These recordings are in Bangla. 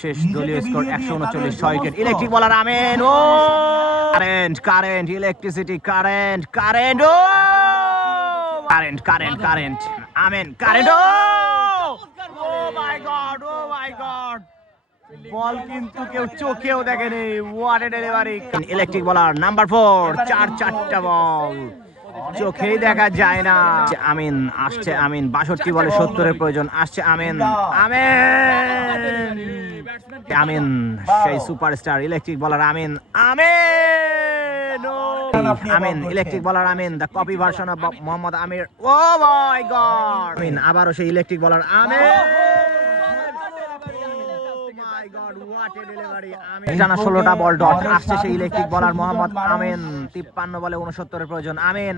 শেষ দলীয় score 139 wicket. Electric bowler Amin, O current electricity, current O current Amin, current O my god বল কিন্তু কেউ চোখেও দেখেনি। What a delivery. ইলেকট্রিক বলার নাম্বার 4, চারটা বল চোখেই দেখা যায় না। আমিন আসছে, আমিন 62 বলে 70-এর প্রয়োজন। আসছে আমিন, আমিন সেই superstar electric bowler Amin, electric bowler Amin, the copy version of Mohammad Amir. Oh my god, Amin আবারও সেই ইলেকট্রিক বলার আমিন। টানা 16টা বল ডট। আসছে সেই ইলেকট্রিক বলার মোহাম্মদ আমিন, 53 বলে 69-এর প্রয়োজন। আমিন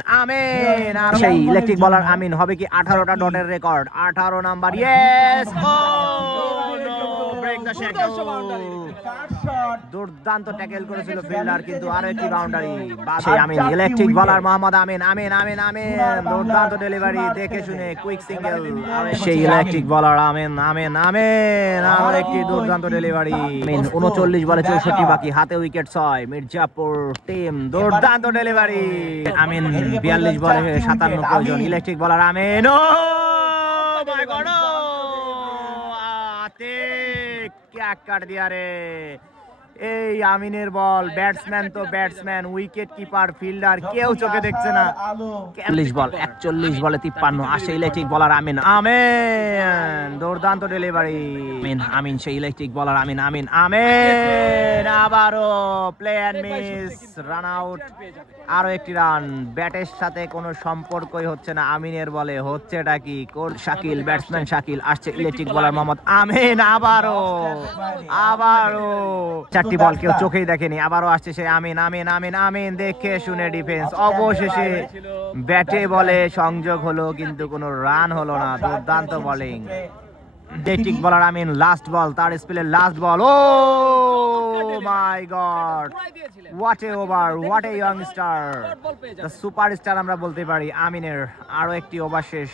আর সেই ইলেকট্রিক বলার আমিন হবে কি 18টা ডটের রেকর্ড। 18 নাম্বার, ইয়েস, দুর্দান্ত ট্যাকেল করেছিল ফিল্ডার, কিন্তু আরো একটি বাউন্ডারি। সেই আমিন ইলেকট্রিক বলার মোহাম্মদ আমিন, দুর্দান্ত ডেলিভারি, দেখে শুনে কুইক সিঙ্গেল। সেই ইলেকট্রিক বলার আমিন, আরো একটি দুর্দান্ত ডেলিভারি। 39 বলে 64 বাকি, হাতে উইকেট 6। মির্জাপুর টিম দুর্দান্ত ডেলিভারি। আমিন 42 বলে 57 প্রয়োজন। Electric bowler Amin, O my god, क्या काट दिया रे। এই আমিনের বল, ব্যাটসম্যান তো ব্যাটসম্যান, উইকেট কিপার, ফিল্ডার কেউ চোখে দেখছে না। 41 বল 41 বলে 53। আসে ইলেকট্রিক বলার আমিন, দুর্দান্ত ডেলিভারি। আমিন সেই ইলেকট্রিক বলার আমিন, আবারও play and miss, run out. আরো একটি রান। ব্যাটের সাথে কোনো সম্পর্কই হচ্ছে না আমিনের বলে, হচ্ছেটা কি? শাকিল, ব্যাটসম্যান শাকিল। আসছে ইলেকট্রিক বলার মোহাম্মদ আমিন, আবারও চারটি বল কেউ চোখেই দেখেনি। আবারও আসছে সে আমিন, দেখে শুনে ডিফেন্স। অবশেষে ব্যাটে বলে সংযোগ হলো, কিন্তু কোনো রান হলো না। দুর্দান্ত বোলিং। ইলেকট্রিক বলার আমিন, লাস্ট বল, তার স্পেলের last ball. Oh my god, what a over, what a young star, the superstar আমরা বলতে পারি আমিনের। আরো একটি ওভার শেষ।